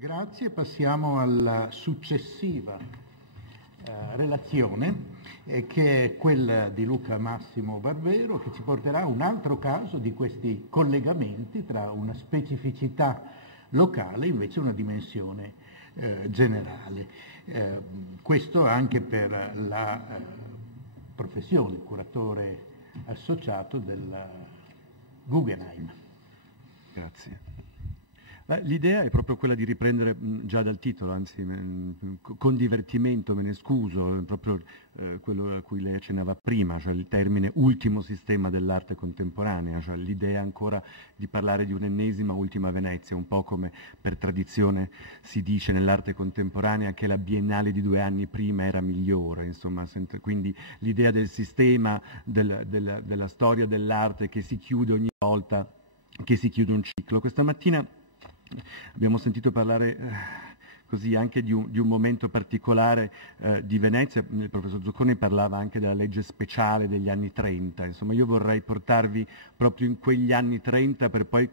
Grazie, passiamo alla successiva relazione che è quella di Luca Massimo Barbero, che ci porterà a un altro caso di questi collegamenti tra una specificità locale e invece una dimensione generale. Questo anche per la professione, curatore associato del Guggenheim. Grazie. L'idea è proprio quella di riprendere già dal titolo, anzi con divertimento, me ne scuso, proprio quello a cui lei accennava prima, cioè il termine ultimo sistema dell'arte contemporanea, cioè l'idea ancora di parlare di un'ennesima ultima Venezia, un po' come per tradizione si dice nell'arte contemporanea che la Biennale di 2 anni prima era migliore, insomma, quindi l'idea del sistema, della storia dell'arte che si chiude ogni volta che si chiude un ciclo. Questa mattina abbiamo sentito parlare così anche di un momento particolare di Venezia. Il professor Zucconi parlava anche della legge speciale degli anni 30. Insomma, io vorrei portarvi proprio in quegli anni 30 per poi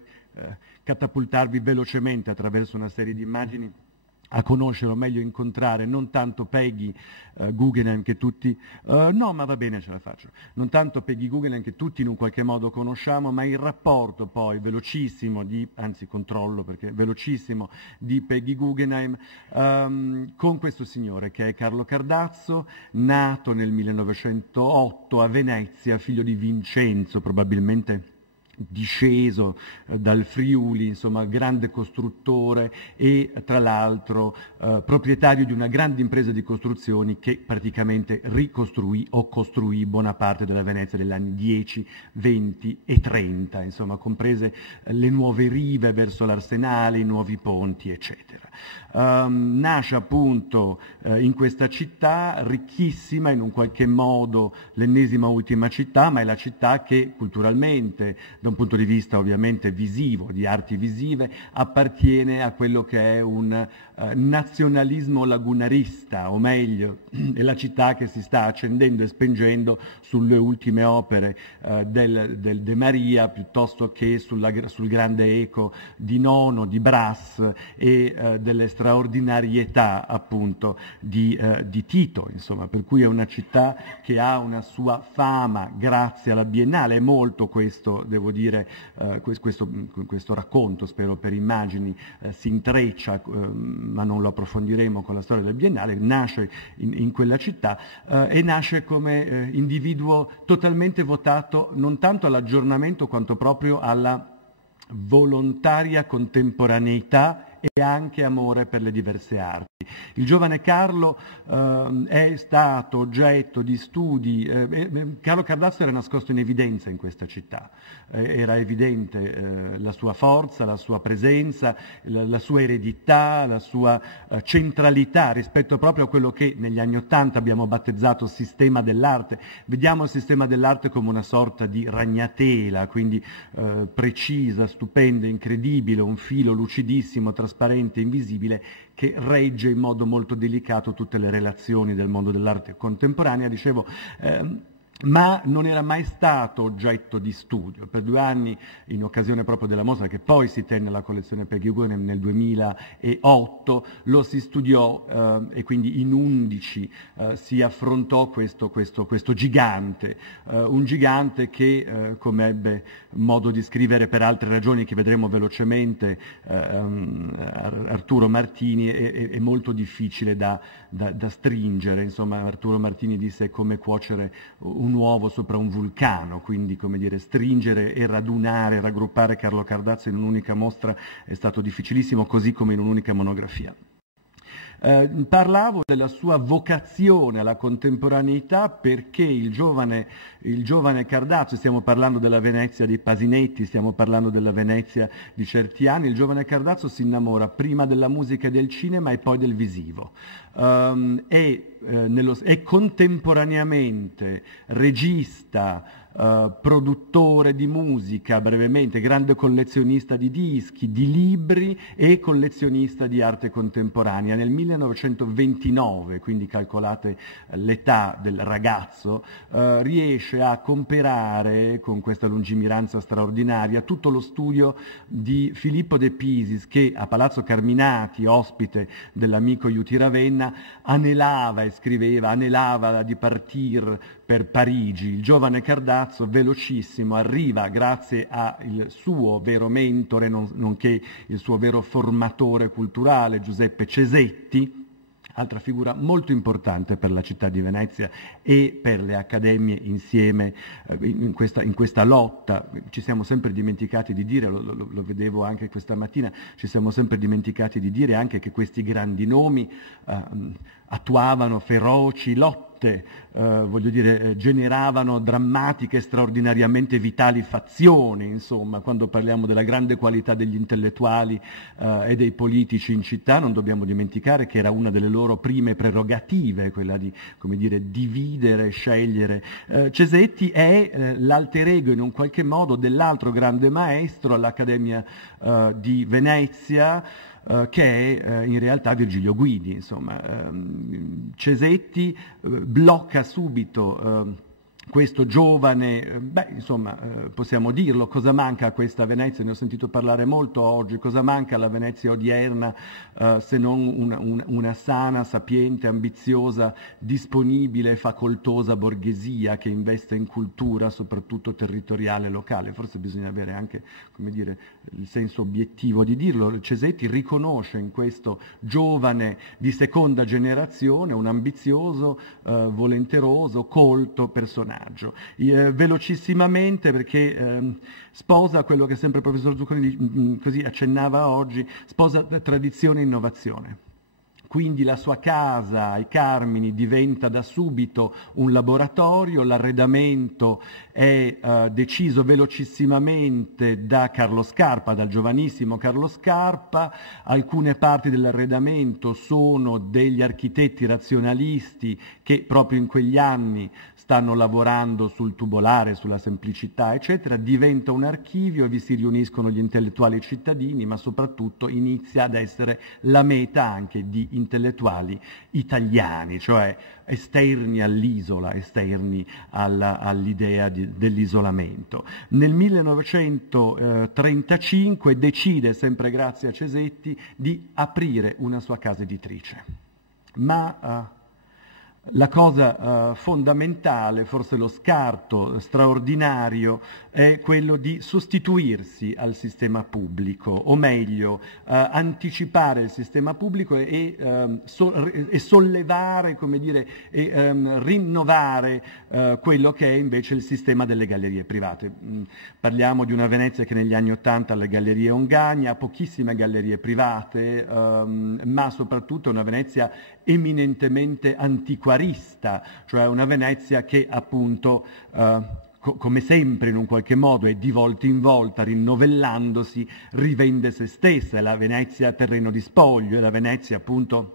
catapultarvi velocemente attraverso una serie di immagini a conoscere o meglio incontrare non tanto Peggy Guggenheim che tutti, no ma va bene ce la faccio, non tanto Peggy Guggenheim che tutti in un qualche modo conosciamo, ma il rapporto poi velocissimo controllo perché velocissimo di Peggy Guggenheim con questo signore che è Carlo Cardazzo, nato nel 1908 a Venezia, figlio di Vincenzo, probabilmente disceso dal Friuli, insomma grande costruttore e tra l'altro proprietario di una grande impresa di costruzioni che praticamente ricostruì o costruì buona parte della Venezia degli anni 10, 20 e 30, insomma comprese le nuove rive verso l'Arsenale, i nuovi ponti eccetera. Nasce appunto in questa città ricchissima, in un qualche modo l'ennesima ultima città, ma è la città che culturalmente, da un punto di vista ovviamente visivo, di arti visive, appartiene a quello che è un nazionalismo lagunarista, o meglio, è la città che si sta accendendo e spengendo sulle ultime opere del De Maria, piuttosto che sul grande eco di Nono, di Brass e delle straordinarietà appunto di Tito, insomma, per cui è una città che ha una sua fama grazie alla Biennale. È molto questo, devo dire, questo racconto, spero per immagini, si intreccia, ma non lo approfondiremo con la storia del Biennale. Nasce in quella città e nasce come individuo totalmente votato non tanto all'aggiornamento quanto proprio alla volontaria contemporaneità e anche amore per le diverse arti. Il giovane Carlo è stato oggetto di studi, Carlo Cardazzo era nascosto in evidenza in questa città, era evidente la sua forza, la sua presenza, la sua eredità, la sua centralità rispetto proprio a quello che negli anni '80 abbiamo battezzato sistema dell'arte. Vediamo il sistema dell'arte come una sorta di ragnatela, quindi precisa, stupenda, incredibile, un filo lucidissimo, trasparente, invisibile, che regge in modo molto delicato tutte le relazioni del mondo dell'arte contemporanea, dicevo, ma non era mai stato oggetto di studio. Per 2 anni, in occasione proprio della mostra che poi si tenne alla collezione Peggy Guggenheim nel 2008, lo si studiò e quindi in 11 si affrontò questo gigante, un gigante che, come ebbe modo di scrivere per altre ragioni che vedremo velocemente Arturo Martini, è molto difficile da stringere. Insomma, Arturo Martini disse: è come cuocere un uovo sopra un vulcano, quindi come dire stringere e radunare, raggruppare Carlo Cardazzo in un'unica mostra è stato difficilissimo, così come in un'unica monografia. Parlavo della sua vocazione alla contemporaneità perché il giovane Cardazzo, stiamo parlando della Venezia dei Pasinetti, stiamo parlando della Venezia di certi anni, il giovane Cardazzo si innamora prima della musica e del cinema e poi del visivo. È contemporaneamente regista, produttore di musica, brevemente, grande collezionista di dischi, di libri e collezionista di arte contemporanea. Nel 1929, quindi calcolate l'età del ragazzo, riesce a comprare con questa lungimiranza straordinaria tutto lo studio di Filippo De Pisis, che a Palazzo Carminati, ospite dell'amico Iuti Ravenna, anelava e scriveva, anelava di partir per Parigi. Il giovane Cardazzo, velocissimo, arriva grazie al suo vero mentore, nonché il suo vero formatore culturale, Giuseppe Cesetti, altra figura molto importante per la città di Venezia e per le accademie insieme in questa lotta. Ci siamo sempre dimenticati di dire, lo vedevo anche questa mattina, ci siamo sempre dimenticati di dire anche che questi grandi nomi attuavano feroci lotte, generavano drammatiche, straordinariamente vitali fazioni, insomma. Quando parliamo della grande qualità degli intellettuali e dei politici in città, non dobbiamo dimenticare che era una delle loro prime prerogative, quella di, dividere, scegliere. Cesetti è l'alter ego in un qualche modo dell'altro grande maestro all'Accademia di Venezia, che è in realtà Virgilio Guidi. Insomma. Cesetti blocca subito questo giovane, possiamo dirlo, cosa manca a questa Venezia? Ne ho sentito parlare molto oggi. Cosa manca alla Venezia odierna se non una sana, sapiente, ambiziosa, disponibile e facoltosa borghesia che investe in cultura, soprattutto territoriale e locale? Forse bisogna avere anche, il senso obiettivo di dirlo. Cesetti riconosce in questo giovane di seconda generazione un ambizioso, volenteroso, colto personaggio. Velocissimamente, perché sposa quello che sempre il professor Zucconi così accennava oggi, sposa tradizione e innovazione. Quindi la sua casa ai Carmini diventa da subito un laboratorio, l'arredamento è deciso velocissimamente da Carlo Scarpa, dal giovanissimo Carlo Scarpa. Alcune parti dell'arredamento sono degli architetti razionalisti che proprio in quegli anni stanno lavorando sul tubolare, sulla semplicità, eccetera. Diventa un archivio e vi si riuniscono gli intellettuali cittadini, ma soprattutto inizia ad essere la meta anche di intellettuali italiani, cioè esterni all'isola, esterni all'idea dell'isolamento. Nel 1935 decide, sempre grazie a Cesetti, di aprire una sua casa editrice. Ma la cosa fondamentale, forse lo scarto straordinario, è quello di sostituirsi al sistema pubblico, o meglio, anticipare il sistema pubblico e sollevare, rinnovare quello che è invece il sistema delle gallerie private. Parliamo di una Venezia che negli anni '80 alle gallerie Ongagna, ha pochissime gallerie private, ma soprattutto una Venezia eminentemente antiquarista, cioè una Venezia che appunto come sempre in un qualche modo e di volta in volta rinnovellandosi rivende se stessa. È la Venezia terreno di spoglio, è la Venezia appunto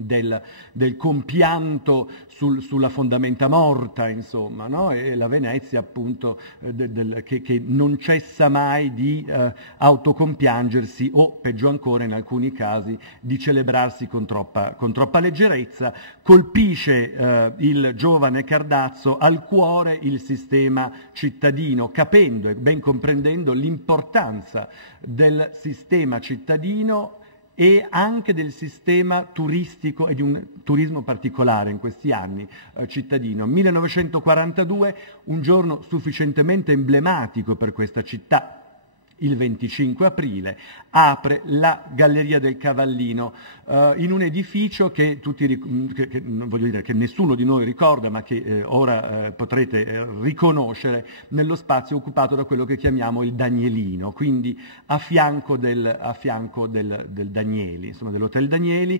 del compianto sulla fondamenta morta, insomma, no? È la Venezia appunto che non cessa mai di autocompiangersi o, peggio ancora in alcuni casi, di celebrarsi con troppa leggerezza. Colpisce il giovane Cardazzo al cuore il sistema cittadino, capendo e ben comprendendo l'importanza del sistema cittadino e anche del sistema turistico e di un turismo particolare in questi anni cittadino. 1942, un giorno sufficientemente emblematico per questa città. Il 25 aprile apre la Galleria del Cavallino in un edificio che che nessuno di noi ricorda, ma che ora potrete riconoscere nello spazio occupato da quello che chiamiamo il Danielino, quindi a fianco del Danieli, insomma dell'Hotel Danieli.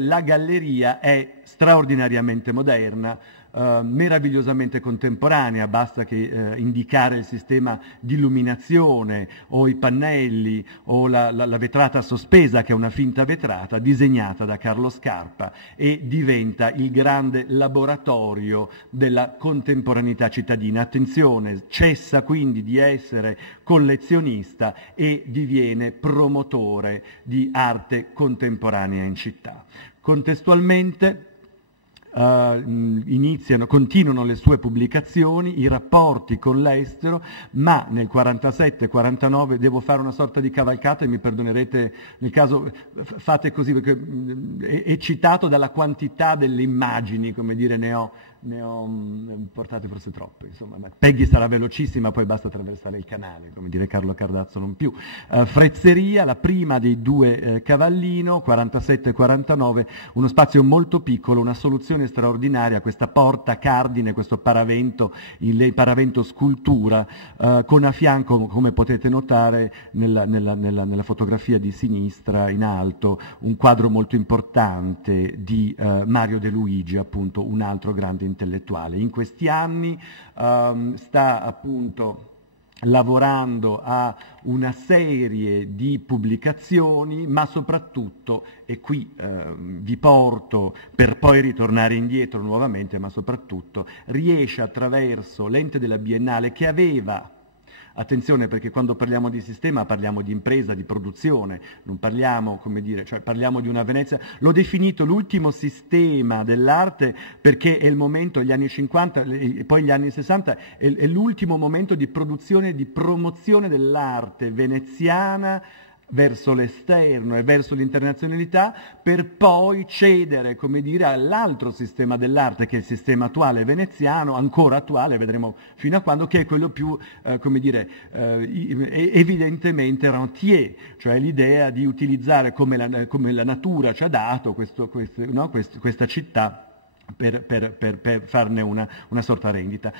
La galleria è straordinariamente moderna, meravigliosamente contemporanea, basta che indicare il sistema di illuminazione o i pannelli o la vetrata sospesa, che è una finta vetrata disegnata da Carlo Scarpa, e diventa il grande laboratorio della contemporaneità cittadina. Attenzione, cessa quindi di essere collezionista e diviene promotore di arte contemporanea in città. Contestualmente continuano le sue pubblicazioni, i rapporti con l'estero, ma nel 47-49 devo fare una sorta di cavalcata, e mi perdonerete nel caso fate così, perché è citato dalla quantità delle immagini, come dire, ne ho portate forse troppe, insomma. Peggy sarà velocissima, poi basta attraversare il canale, come dire Carlo Cardazzo non più. Frezzeria, la prima dei due Cavallino, 47-49, uno spazio molto piccolo, una soluzione straordinaria, questa porta cardine, questo paravento, paravento scultura, con a fianco, come potete notare nella fotografia di sinistra in alto, un quadro molto importante di Mario De Luigi, appunto un altro grande intellettuale. In questi anni sta appunto lavorando a una serie di pubblicazioni, ma soprattutto, e qui vi porto per poi ritornare indietro nuovamente, ma soprattutto riesce attraverso l'ente della Biennale, che aveva, attenzione, perché quando parliamo di sistema parliamo di impresa, di produzione, non parliamo, come dire, cioè parliamo di una Venezia. L'ho definito l'ultimo sistema dell'arte perché è il momento, gli anni 50 e poi gli anni 60, è l'ultimo momento di produzione e di promozione dell'arte veneziana verso l'esterno e verso l'internazionalità, per poi cedere, come dire, all'altro sistema dell'arte, che è il sistema attuale veneziano, ancora attuale, vedremo fino a quando, che è quello più, come dire, evidentemente rentier, cioè l'idea di utilizzare come la natura ci ha dato questa città per farne una sorta rendita.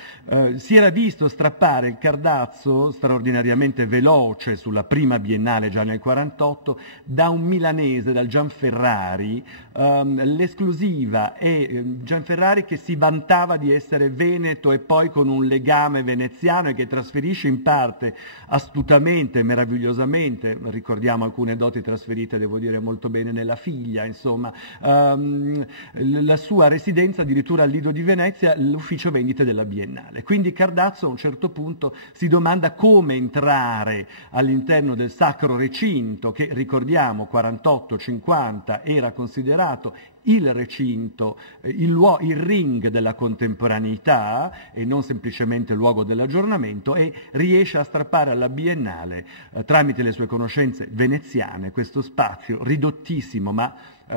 Si era visto strappare il Cardazzo, straordinariamente veloce sulla prima biennale già nel 48, da un milanese, dal Gianferrari. L'esclusiva è Gianferrari, che si vantava di essere veneto e poi con un legame veneziano, e che trasferisce in parte astutamente, meravigliosamente, ricordiamo alcune doti trasferite, devo dire, molto bene nella figlia, insomma, la sua residenza addirittura al Lido di Venezia, l'ufficio vendite della Biennale. Quindi Cardazzo a un certo punto si domanda come entrare all'interno del sacro recinto, che ricordiamo 48-50 era considerato il recinto, il ring della contemporaneità e non semplicemente il luogo dell'aggiornamento, e riesce a strappare alla Biennale, tramite le sue conoscenze veneziane, questo spazio ridottissimo ma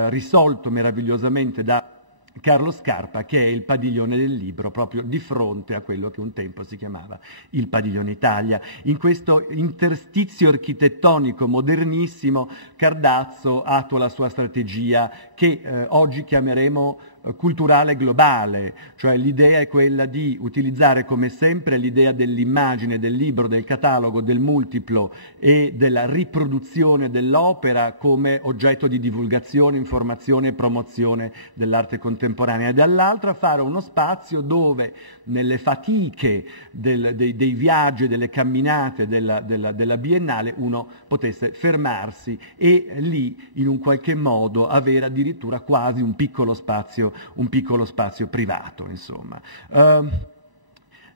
risolto meravigliosamente da Carlo Scarpa, che è il padiglione del libro, proprio di fronte a quello che un tempo si chiamava il Padiglione Italia. In questo interstizio architettonico modernissimo Cardazzo attua la sua strategia, che oggi chiameremo culturale globale, cioè l'idea è quella di utilizzare come sempre l'idea dell'immagine, del libro, del catalogo, del multiplo e della riproduzione dell'opera come oggetto di divulgazione, informazione e promozione dell'arte contemporanea, e dall'altra fare uno spazio dove nelle fatiche dei viaggi, delle camminate della Biennale uno potesse fermarsi e lì in un qualche modo avere addirittura quasi un piccolo spazio privato, insomma.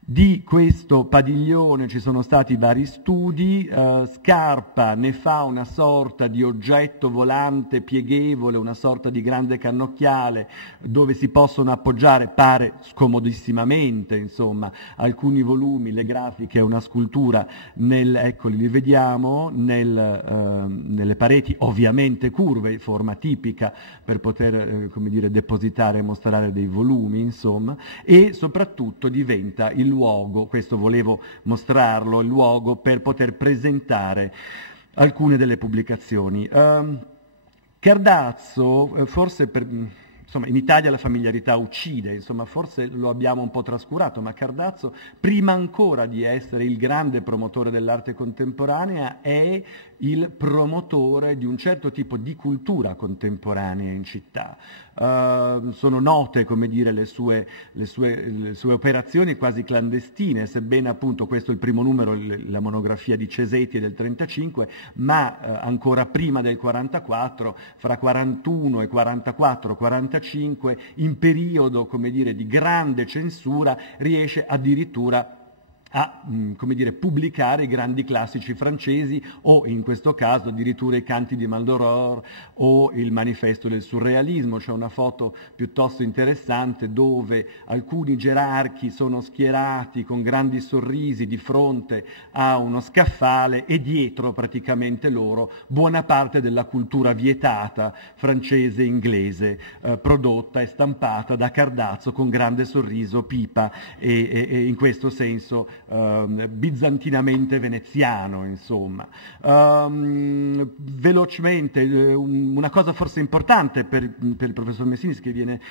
Di questo padiglione ci sono stati vari studi, Scarpa ne fa una sorta di oggetto volante pieghevole, una sorta di grande cannocchiale dove si possono appoggiare, pare scomodissimamente, insomma, alcuni volumi, le grafiche e una scultura, eccoli, li vediamo, nelle pareti ovviamente curve, forma tipica per poter, come dire, depositare e mostrare dei volumi, insomma, e soprattutto diventa il luogo, questo volevo mostrarlo, il luogo per poter presentare alcune delle pubblicazioni. Cardazzo, forse insomma, in Italia la familiarità uccide, insomma, forse lo abbiamo un po' trascurato, ma Cardazzo, prima ancora di essere il grande promotore dell'arte contemporanea, è il promotore di un certo tipo di cultura contemporanea in città. Sono note, come dire, le sue operazioni quasi clandestine, sebbene appunto questo è il primo numero, la monografia di Cesetti è del 35, ma ancora prima del 44, fra 41 e 44-45, in periodo, come dire, di grande censura, riesce addirittura a come dire, pubblicare i grandi classici francesi o in questo caso addirittura i canti di Maldoror o il manifesto del surrealismo. C'è una foto piuttosto interessante dove alcuni gerarchi sono schierati con grandi sorrisi di fronte a uno scaffale e dietro praticamente loro buona parte della cultura vietata francese e inglese prodotta e stampata da Cardazzo con grande sorriso, pipa e in questo senso bizantinamente veneziano, insomma. Velocemente, una cosa forse importante per il professor Messinis che viene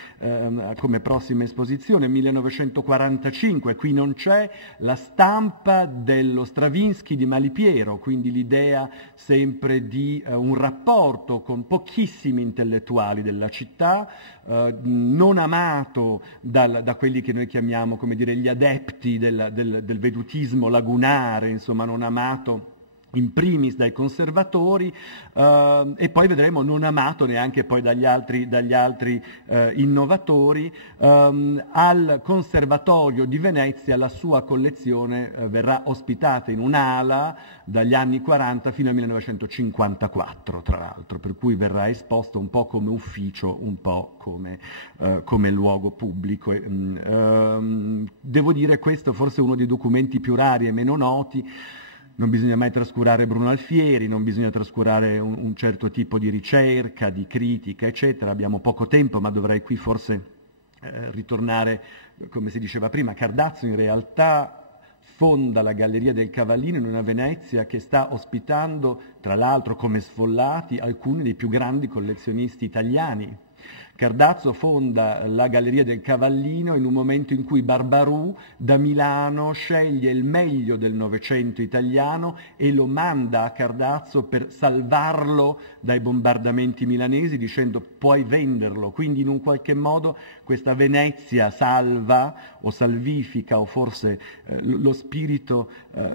come prossima esposizione, 1945, qui non c'è la stampa dello Stravinsky di Malipiero, quindi l'idea sempre di un rapporto con pochissimi intellettuali della città, non amato da quelli che noi chiamiamo, come dire, gli adepti del vedutismo lagunare, insomma, non amato in primis dai conservatori e poi vedremo non amato neanche poi dagli altri innovatori. Al Conservatorio di Venezia la sua collezione verrà ospitata in un'ala dagli anni 40 fino al 1954, tra l'altro, per cui verrà esposto un po' come ufficio, un po' come luogo pubblico. Devo dire, questo forse è uno dei documenti più rari e meno noti. Non bisogna mai trascurare Bruno Alfieri, non bisogna trascurare un certo tipo di ricerca, di critica, eccetera. Abbiamo poco tempo, ma dovrei qui forse ritornare, come si diceva prima. Cardazzo in realtà fonda la Galleria del Cavallino in una Venezia che sta ospitando, tra l'altro come sfollati, alcuni dei più grandi collezionisti italiani. Cardazzo fonda la Galleria del Cavallino in un momento in cui Barbaroux da Milano sceglie il meglio del Novecento italiano e lo manda a Cardazzo per salvarlo dai bombardamenti milanesi, dicendo puoi venderlo. Quindi in un qualche modo questa Venezia salva o salvifica, o forse lo spirito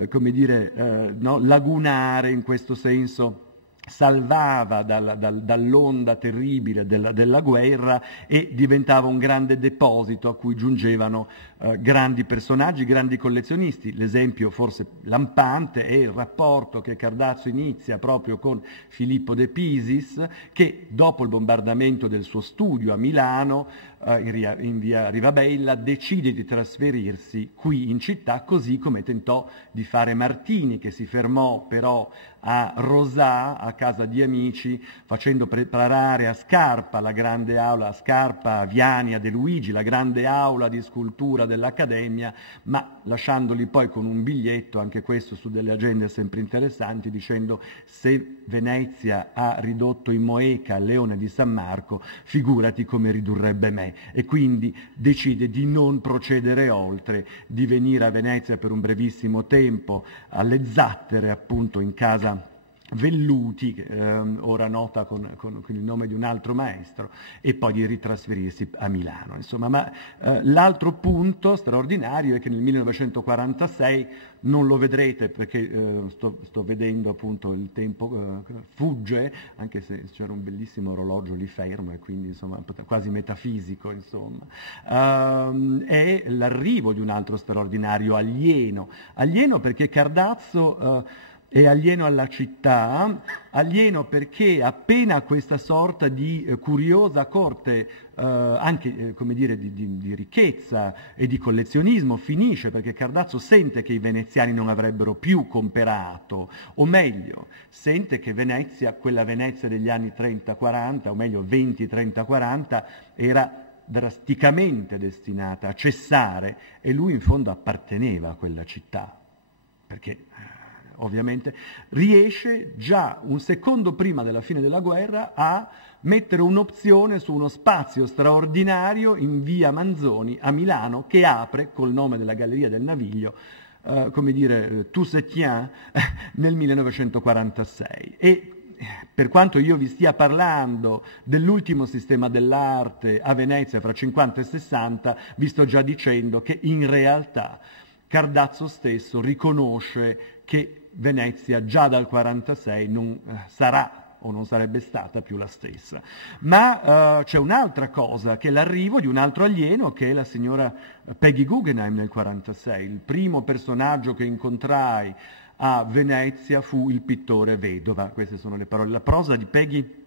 come dire lagunare in questo senso salvava dall'onda terribile della guerra e diventava un grande deposito a cui giungevano grandi personaggi, grandi collezionisti. L'esempio forse lampante è il rapporto che Cardazzo inizia proprio con Filippo de Pisis, che dopo il bombardamento del suo studio a Milano, in via Rivabella, decide di trasferirsi qui in città, così come tentò di fare Martini, che si fermò però a Rosà, a casa di amici, facendo preparare a Scarpa la grande aula, a Scarpa, Viani, a De Luigi, la grande aula di scultura dell'Accademia, ma lasciandoli poi con un biglietto, anche questo su delle agende sempre interessanti, dicendo: se Venezia ha ridotto in Moeca il Leone di San Marco, figurati come ridurrebbe me. E quindi decide di non procedere oltre, di venire a Venezia per un brevissimo tempo, alle Zattere, appunto, in casa Velluti, ora nota con il nome di un altro maestro, e poi di ritrasferirsi a Milano. Insomma, ma l'altro punto straordinario è che nel 1946, non lo vedrete perché sto vedendo appunto il tempo fugge, anche se c'era un bellissimo orologio lì fermo e quindi insomma quasi metafisico, insomma, è l'arrivo di un altro straordinario alieno perché Cardazzo è alieno alla città, alieno perché appena questa sorta di curiosa corte, anche come dire di ricchezza e di collezionismo finisce, perché Cardazzo sente che i veneziani non avrebbero più comperato, o meglio, sente che Venezia, quella Venezia degli anni 30-40, o meglio 20-30-40, era drasticamente destinata a cessare, e lui in fondo apparteneva a quella città, perché ovviamente, riesce già un secondo prima della fine della guerra a mettere un'opzione su uno spazio straordinario in via Manzoni a Milano, che apre col nome della Galleria del Naviglio, come dire, tout se tient, nel 1946. E per quanto io vi stia parlando dell'ultimo sistema dell'arte a Venezia fra 50 e 60, vi sto già dicendo che in realtà Cardazzo stesso riconosce che Venezia già dal 46 non sarà o non sarebbe stata più la stessa. Ma c'è un'altra cosa, che è l'arrivo di un altro alieno, che è la signora Peggy Guggenheim nel 46. Il primo personaggio che incontrai a Venezia fu il pittore Vedova. Queste sono le parole. La prosa di Peggy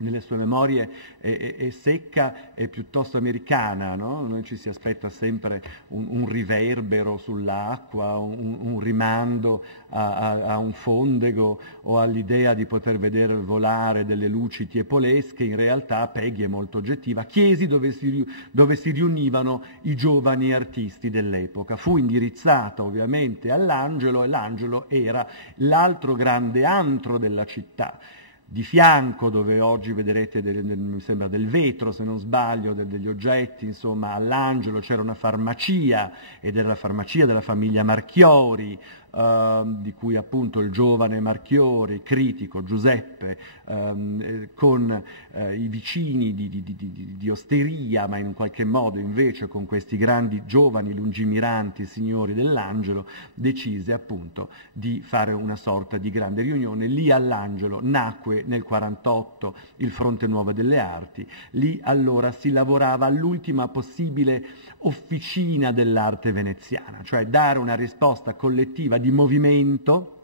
nelle sue memorie è secca e piuttosto americana, no? Noi ci si aspetta sempre un riverbero sull'acqua, un rimando a un fondego o all'idea di poter vedere volare delle luci tiepolesche. In realtà Peggy è molto oggettiva. Chiesi dove si riunivano i giovani artisti dell'epoca. Fu indirizzata ovviamente all'Angelo, e l'Angelo era l'altro grande antro della città. Di fianco, dove oggi vedrete mi sembra del vetro, se non sbaglio, degli oggetti, insomma, all'Angelo c'era una farmacia, ed era la farmacia della famiglia Marchiori, di cui appunto il giovane Marchiori, critico Giuseppe, con i vicini di osteria, ma in un qualche modo invece con questi grandi giovani lungimiranti signori dell'Angelo, decise appunto di fare una sorta di grande riunione. Lì all'Angelo nacque nel 48 il Fronte Nuovo delle Arti. Lì allora si lavorava all'ultima possibile officina dell'arte veneziana, cioè dare una risposta collettiva di movimento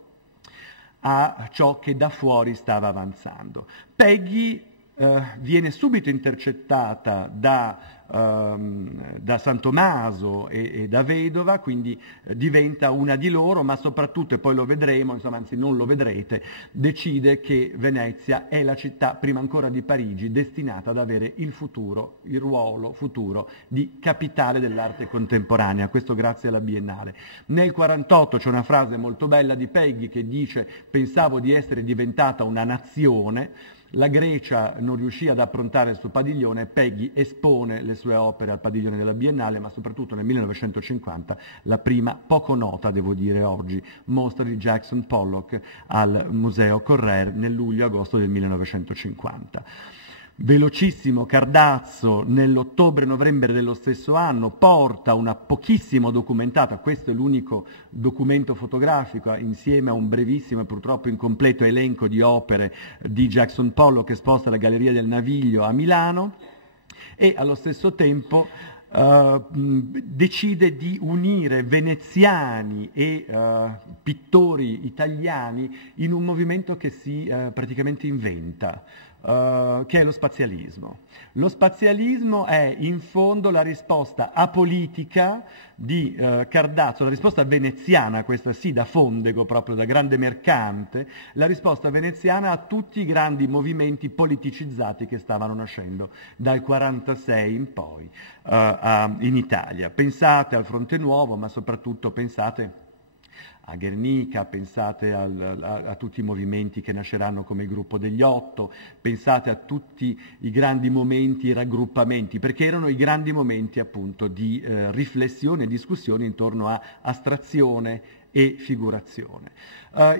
a ciò che da fuori stava avanzando. Peggy viene subito intercettata da San Tommaso e da Vedova, quindi diventa una di loro, ma soprattutto, e poi lo vedremo, insomma, anzi non lo vedrete, decide che Venezia è la città, prima ancora di Parigi, destinata ad avere il ruolo futuro di capitale dell'arte contemporanea, questo grazie alla Biennale. Nel 48 c'è una frase molto bella di Peggy che dice: pensavo di essere diventata una nazione. La Grecia non riuscì ad approntare il suo padiglione, Peggy espone le sue opere al padiglione della Biennale, ma soprattutto nel 1950 la prima, poco nota devo dire oggi, mostra di Jackson Pollock al Museo Correr nel luglio-agosto del 1950. Velocissimo, Cardazzo nell'ottobre-novembre dello stesso anno porta una pochissimo documentata, questo è l'unico documento fotografico, insieme a un brevissimo e purtroppo incompleto elenco di opere di Jackson Pollock esposta alla Galleria del Naviglio a Milano, e allo stesso tempo decide di unire veneziani e pittori italiani in un movimento che si praticamente inventa, che è lo spazialismo. Lo spazialismo è in fondo la risposta apolitica di Cardazzo, la risposta veneziana, questa sì da fondego, proprio da grande mercante, la risposta veneziana a tutti i grandi movimenti politicizzati che stavano nascendo dal 46 in poi in Italia. Pensate al Fronte Nuovo, ma soprattutto pensate a Guernica, pensate a tutti i movimenti che nasceranno come il gruppo degli Otto, pensate a tutti i grandi momenti, i raggruppamenti, perché erano i grandi momenti appunto di riflessione e discussione intorno a astrazione e figurazione.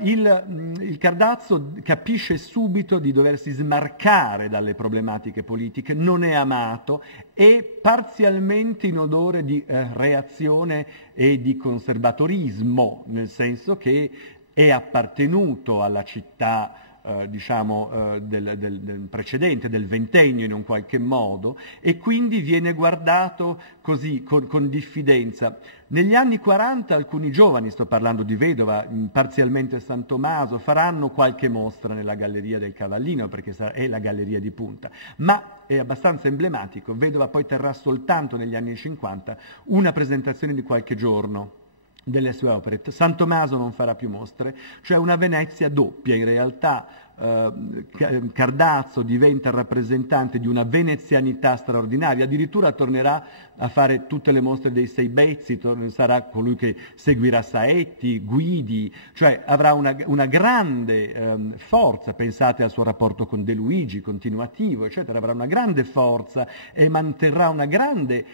Il Cardazzo capisce subito di doversi smarcare dalle problematiche politiche, non è amato, è parzialmente in odore di reazione e di conservatorismo, nel senso che è appartenuto alla città del precedente, del ventennio in un qualche modo, e quindi viene guardato così con diffidenza. Negli anni 40 alcuni giovani, sto parlando di Vedova, parzialmente San Tommaso, faranno qualche mostra nella Galleria del Cavallino, perché è la galleria di punta, ma è abbastanza emblematico. Vedova poi terrà soltanto negli anni 50 una presentazione di qualche giorno delle sue opere. San Tommaso non farà più mostre, cioè una Venezia doppia in realtà, Cardazzo diventa rappresentante di una venezianità straordinaria, addirittura tornerà a fare tutte le mostre dei Sei Bezzi, sarà colui che seguirà Saetti, Guidi, cioè avrà una grande forza, pensate al suo rapporto con De Luigi, continuativo, eccetera, avrà una grande forza e manterrà una grande,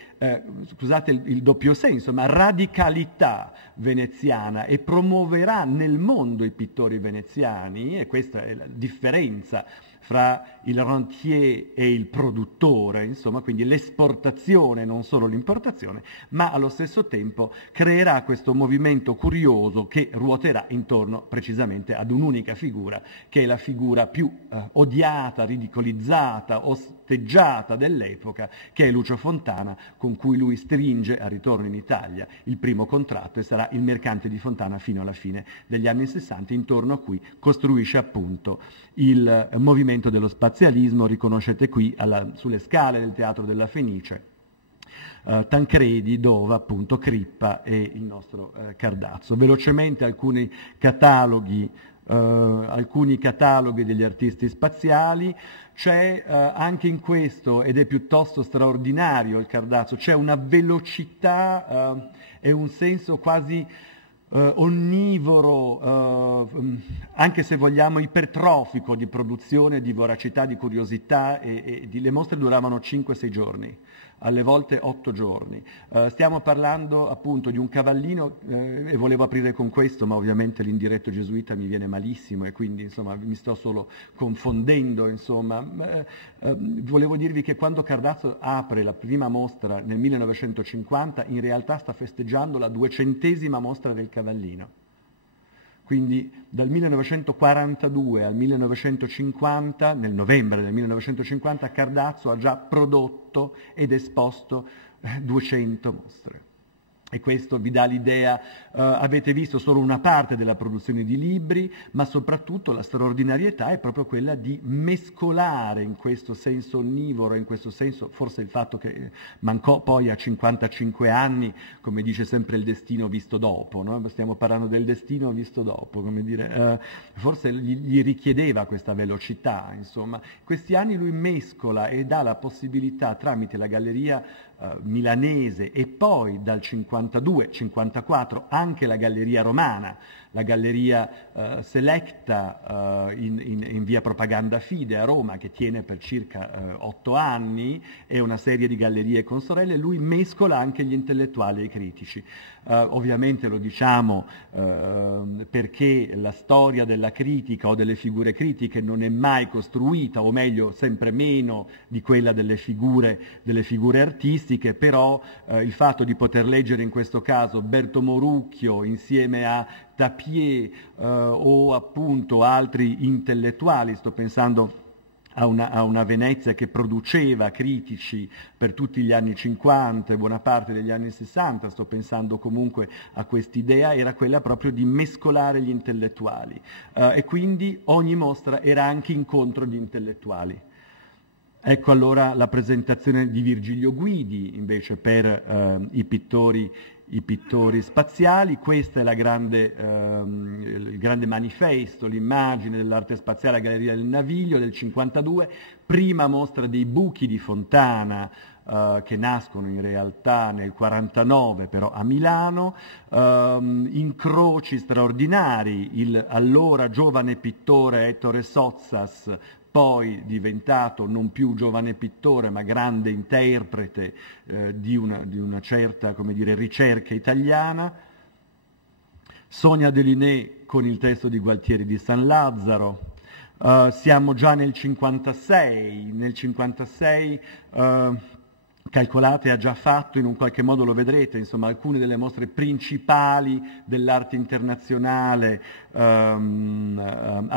scusate il doppio senso, ma radicalità veneziana e promuoverà nel mondo i pittori veneziani, e questa è la differenza fra il rentier e il produttore, insomma, quindi l'esportazione, non solo l'importazione, ma allo stesso tempo creerà questo movimento curioso che ruoterà intorno precisamente ad un'unica figura, che è la figura più odiata, ridicolizzata, osteggiata dell'epoca, che è Lucio Fontana, con cui lui stringe, al ritorno in Italia, il primo contratto e sarà il mercante di Fontana fino alla fine degli anni 60, intorno a cui costruisce appunto il movimento dello spazialismo. Riconoscete qui sulle scale del Teatro della Fenice Tancredi, Dova, appunto Crippa e il nostro Cardazzo. Velocemente alcuni cataloghi degli artisti spaziali. C'è anche in questo, ed è piuttosto straordinario il Cardazzo, c'è una velocità e un senso quasi onnivoro, anche se vogliamo ipertrofico, di produzione, di voracità, di curiosità, le mostre duravano 5-6 giorni, alle volte 8 giorni. Stiamo parlando appunto di un cavallino, e volevo aprire con questo, ma ovviamente l'indiretto gesuita mi viene malissimo e quindi insomma mi sto solo confondendo, insomma. Volevo dirvi che quando Cardazzo apre la prima mostra nel 1950, in realtà sta festeggiando la 200ª mostra del cavallino. Quindi dal 1942 al 1950, nel novembre del 1950, Cardazzo ha già prodotto ed esposto 200 mostre. E questo vi dà l'idea, avete visto solo una parte della produzione di libri, ma soprattutto la straordinarietà è proprio quella di mescolare in questo senso onnivoro, in questo senso, forse il fatto che mancò poi a 55 anni, come dice sempre il destino visto dopo, no? Stiamo parlando del destino visto dopo, come dire, forse gli richiedeva questa velocità, insomma. Questi anni lui mescola e dà la possibilità tramite la galleria milanese e poi dal 52-54 anche la Galleria Romana, la Galleria Selecta in via Propaganda Fide a Roma, che tiene per circa 8 anni, e una serie di gallerie consorelle. Lui mescola anche gli intellettuali e i critici. Ovviamente lo diciamo perché la storia della critica o delle figure critiche non è mai costruita, o meglio sempre meno di quella delle figure artistiche, però il fatto di poter leggere in questo caso Berto Morucchio insieme a Tapier o appunto altri intellettuali, sto pensando a una Venezia che produceva critici per tutti gli anni 50 e buona parte degli anni 60, sto pensando comunque a quest'idea, era quella proprio di mescolare gli intellettuali, e quindi ogni mostra era anche incontro di intellettuali. Ecco allora la presentazione di Virgilio Guidi invece per i pittori spaziali. Questa è il grande manifesto, l'immagine dell'arte spaziale alla Galleria del Naviglio del 52, prima mostra dei buchi di Fontana, che nascono in realtà nel 49 però a Milano, incroci straordinari, il allora giovane pittore Ettore Sozzas, poi diventato non più giovane pittore ma grande interprete di una certa, come dire, ricerca italiana. Sonia Deliné con il testo di Gualtieri di San Lazzaro. Siamo già nel 56, calcolate, ha già fatto, in un qualche modo lo vedrete, insomma, alcune delle mostre principali dell'arte internazionale a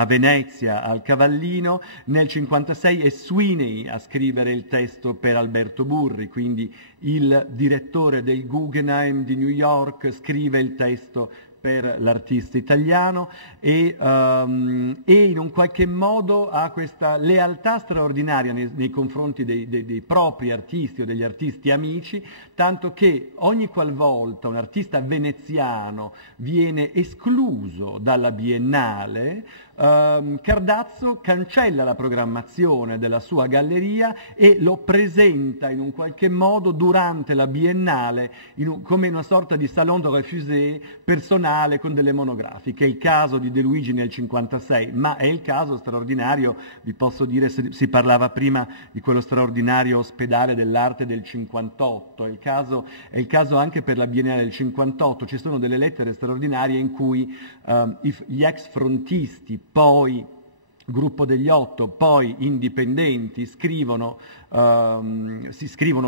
Venezia, al Cavallino. Nel 56 è Sweeney a scrivere il testo per Alberto Burri, quindi il direttore del Guggenheim di New York scrive il testo per l'artista italiano e in un qualche modo ha questa lealtà straordinaria nei confronti dei propri artisti o degli artisti amici, tanto che ogni qualvolta un artista veneziano viene escluso dalla Biennale, Cardazzo cancella la programmazione della sua galleria e lo presenta in un qualche modo durante la Biennale come una sorta di salon de refusé personale con delle monografiche. È il caso di De Luigi nel 56, ma è il caso straordinario, vi posso dire, si parlava prima di quello straordinario ospedale dell'arte del 58, è il caso anche per la Biennale del 58, ci sono delle lettere straordinarie in cui gli ex frontisti, poi Gruppo degli Otto, poi indipendenti, si scrivono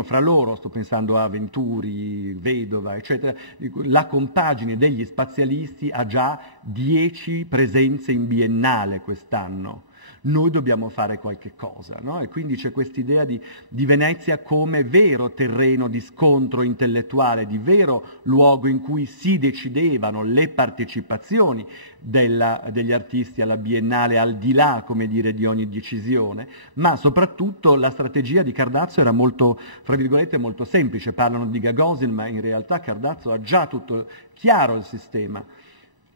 fra loro, sto pensando a Venturi, Vedova, eccetera. La compagine degli spazialisti ha già 10 presenze in Biennale quest'anno. Noi dobbiamo fare qualche cosa, no? E quindi c'è quest'idea di Venezia come vero terreno di scontro intellettuale, di vero luogo in cui si decidevano le partecipazioni degli artisti alla Biennale, al di là, come dire, di ogni decisione, ma soprattutto la strategia di Cardazzo era molto, fra virgolette, molto semplice. Parlano di Gagosian, ma in realtà Cardazzo ha già tutto chiaro il sistema.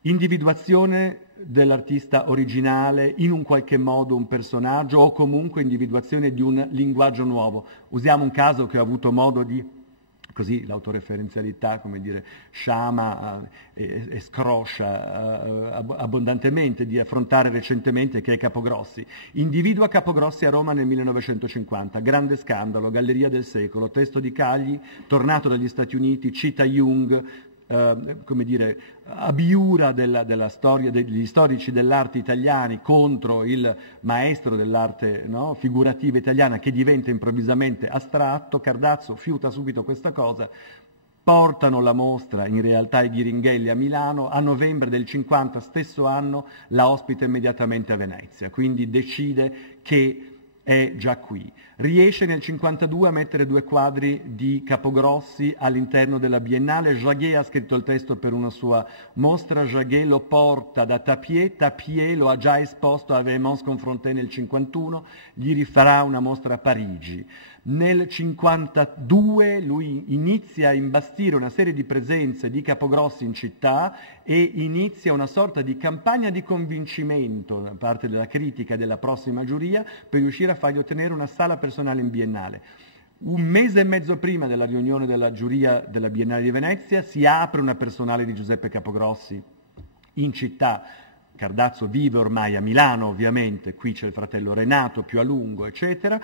Individuazione dell'artista originale, in un qualche modo un personaggio, o comunque individuazione di un linguaggio nuovo. Usiamo un caso che ho avuto modo di, così l'autoreferenzialità, come dire, sciama e scroscia abbondantemente, di affrontare recentemente, che è Capogrossi. Individua Capogrossi a Roma nel 1950, grande scandalo, Galleria del Secolo, testo di Cagli, tornato dagli Stati Uniti, cita Jung, come dire, abiura della storia, degli storici dell'arte italiani contro il maestro dell'arte, no, figurativa italiana, che diventa improvvisamente astratto. Cardazzo fiuta subito questa cosa, portano la mostra in realtà ai Ghiringhelli a Milano, a novembre del 50, stesso anno, la ospita immediatamente a Venezia, quindi decide che è già qui. Riesce nel 52 a mettere 2 quadri di Capogrossi all'interno della Biennale. Jaguet ha scritto il testo per una sua mostra, Jaguet lo porta da Tapier lo ha già esposto a Vehemence Confronté nel 51, gli rifarà una mostra a Parigi. Nel 52 lui inizia a imbastire una serie di presenze di Capogrossi in città e inizia una sorta di campagna di convincimento da parte della critica e della prossima giuria per riuscire a fargli ottenere una sala personale in Biennale. Un mese e mezzo prima della riunione della giuria della Biennale di Venezia si apre una personale di Giuseppe Capogrossi in città. Cardazzo vive ormai a Milano, ovviamente, qui c'è il fratello Renato più a lungo, eccetera.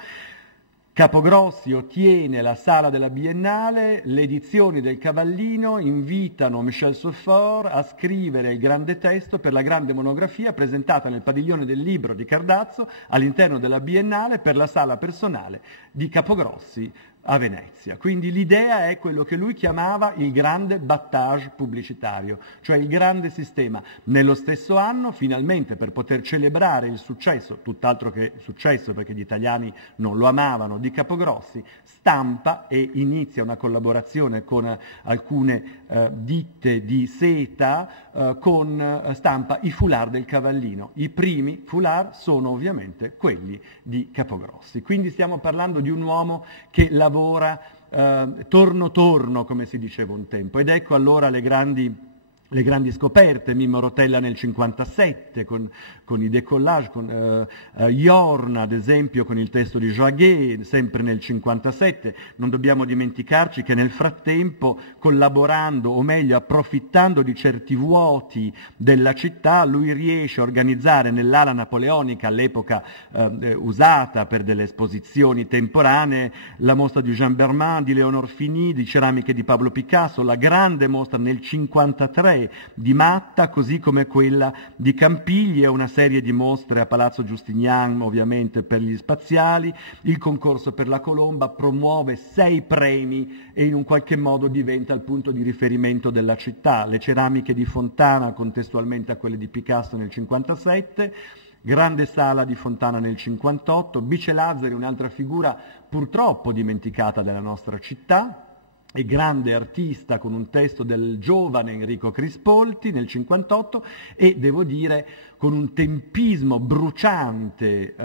Capogrossi ottiene la sala della Biennale, le edizioni del Cavallino invitano Michel Sofort a scrivere il grande testo per la grande monografia presentata nel padiglione del libro di Cardazzo all'interno della Biennale per la sala personale di Capogrossi a Venezia. Quindi l'idea è quello che lui chiamava il grande battage pubblicitario, cioè il grande sistema. Nello stesso anno, finalmente, per poter celebrare il successo, tutt'altro che successo perché gli italiani non lo amavano, di Capogrossi, stampa e inizia una collaborazione con alcune ditte di seta, stampa i foulard del Cavallino. I primi foulard sono ovviamente quelli di Capogrossi. Quindi stiamo parlando di un uomo che lavora torno, come si diceva un tempo. Ed ecco allora le grandi scoperte. Mimmo Rotella nel 57 con i décollage, con Yorn ad esempio con il testo di Jaguet, sempre nel 57. Non dobbiamo dimenticarci che nel frattempo, collaborando, o meglio approfittando di certi vuoti della città, lui riesce a organizzare nell'ala napoleonica, all'epoca usata per delle esposizioni temporanee, la mostra di Jean Berman, di Léonore Fini, di ceramiche di Pablo Picasso, la grande mostra nel 53 di Matta, così come quella di Campigli, e una serie di mostre a Palazzo Giustinian, ovviamente per gli spaziali, il concorso per la Colomba, promuove 6 premi e in un qualche modo diventa il punto di riferimento della città. Le ceramiche di Fontana contestualmente a quelle di Picasso nel 57, grande sala di Fontana nel 58, Bice Lazzari, un'altra figura purtroppo dimenticata della nostra città, e grande artista, con un testo del giovane Enrico Crispolti nel 1958, e devo dire con un tempismo bruciante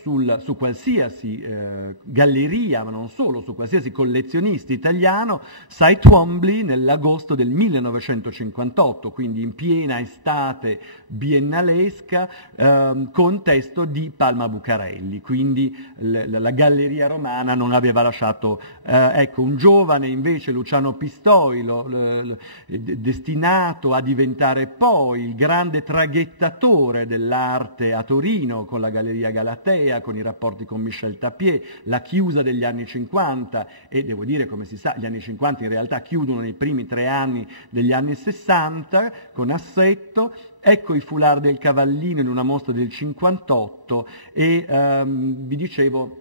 su qualsiasi galleria, ma non solo, su qualsiasi collezionista italiano, Cy Twombly nell'agosto del 1958, quindi in piena estate biennalesca, con testo di Palma Bucarelli, quindi la Galleria Romana non aveva lasciato, ecco, un giovane invece Luciano Pistoilo, destinato a diventare poi il grande traghettatore dell'arte a Torino, con la Galleria Galatea, con i rapporti con Michel Tapier, la chiusa degli anni 50, e devo dire, come si sa, gli anni 50 in realtà chiudono nei primi 3 anni degli anni 60, con Assetto. Ecco i foulard del Cavallino in una mostra del 58, e vi dicevo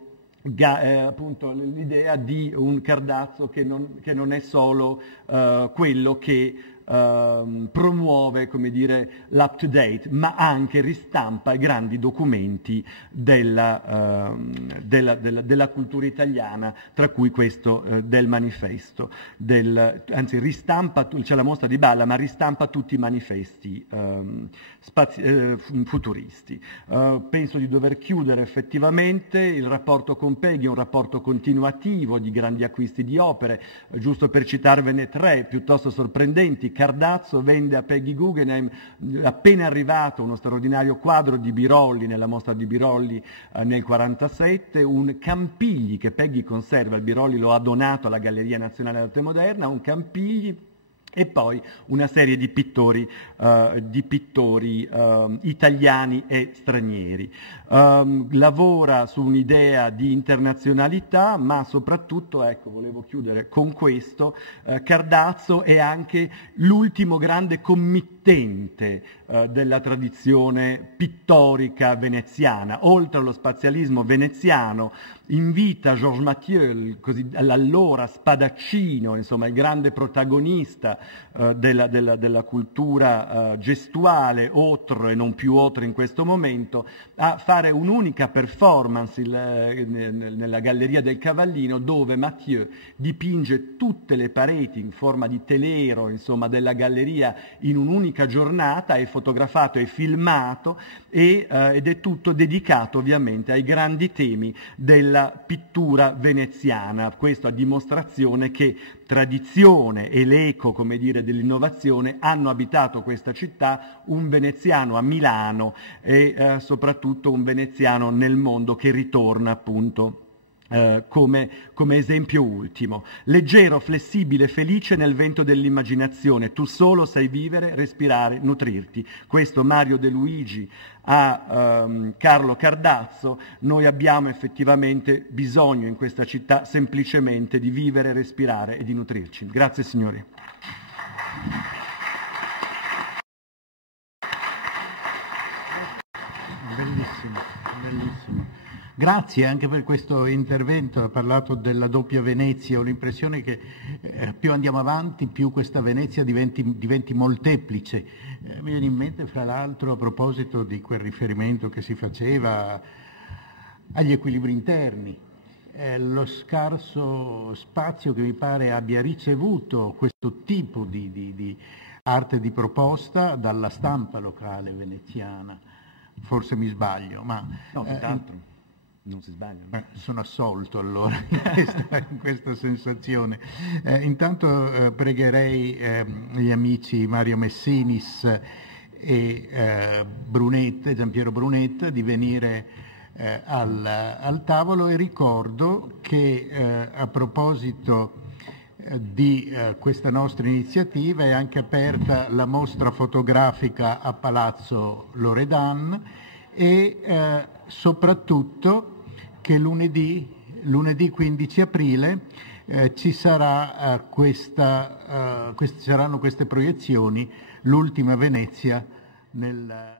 appunto l'idea di un Cardazzo che non è solo quello che promuove, come dire, l'up to date, ma anche ristampa i grandi documenti della cultura italiana, tra cui questo del manifesto, anzi ristampa, c'è la mostra di Balla, ma ristampa tutti i manifesti futuristi. Penso di dover chiudere effettivamente. Il rapporto con Peggy è un rapporto continuativo di grandi acquisti di opere, giusto per citarvene 3 piuttosto sorprendenti. Cardazzo vende a Peggy Guggenheim, appena arrivato, uno straordinario quadro di Birolli, nella mostra di Birolli nel 1947, un Campigli che Peggy conserva, il Birolli lo ha donato alla Galleria Nazionale d'Arte Moderna, un Campigli, e poi una serie di pittori italiani e stranieri. Lavora su un'idea di internazionalità, ma soprattutto, ecco, volevo chiudere con questo, Cardazzo è anche l'ultimo grande committente della tradizione pittorica veneziana. Oltre allo spazialismo veneziano, invita Georges Mathieu, l'allora spadaccino, insomma il grande protagonista della cultura gestuale, autre e non più autre in questo momento, a fare un'unica performance nella Galleria del Cavallino, dove Mathieu dipinge tutte le pareti in forma di telero, insomma, della galleria in un'unica giornata, è fotografato e filmato, ed è tutto dedicato ovviamente ai grandi temi della pittura veneziana. Questo a dimostrazione che tradizione e l'eco, come dire, dell'innovazione hanno abitato questa città, un veneziano a Milano e soprattutto un veneziano nel mondo che ritorna appunto come esempio ultimo. Leggero, flessibile, felice nel vento dell'immaginazione, tu solo sai vivere, respirare, nutrirti. Questo Mario De Luigi a Carlo Cardazzo. Noi abbiamo effettivamente bisogno in questa città semplicemente di vivere, respirare e di nutrirci. Grazie signori. Bellissimo, bellissimo. Grazie anche per questo intervento. Ha parlato della doppia Venezia. Ho l'impressione che più andiamo avanti, più questa Venezia diventi molteplice. Mi viene in mente, fra l'altro, a proposito di quel riferimento che si faceva agli equilibri interni, lo scarso spazio che mi pare abbia ricevuto questo tipo di arte di proposta dalla stampa locale veneziana. Forse mi sbaglio, ma no, tutt'altro. Non si sbaglia. Sono assolto allora in questa sensazione. Intanto pregherei gli amici Mario Messinis e Giampiero Brunetta di venire al tavolo, e ricordo che a proposito di questa nostra iniziativa è anche aperta la mostra fotografica a Palazzo Loredan, e soprattutto che lunedì 15 aprile ci saranno queste proiezioni, l'ultima Venezia nel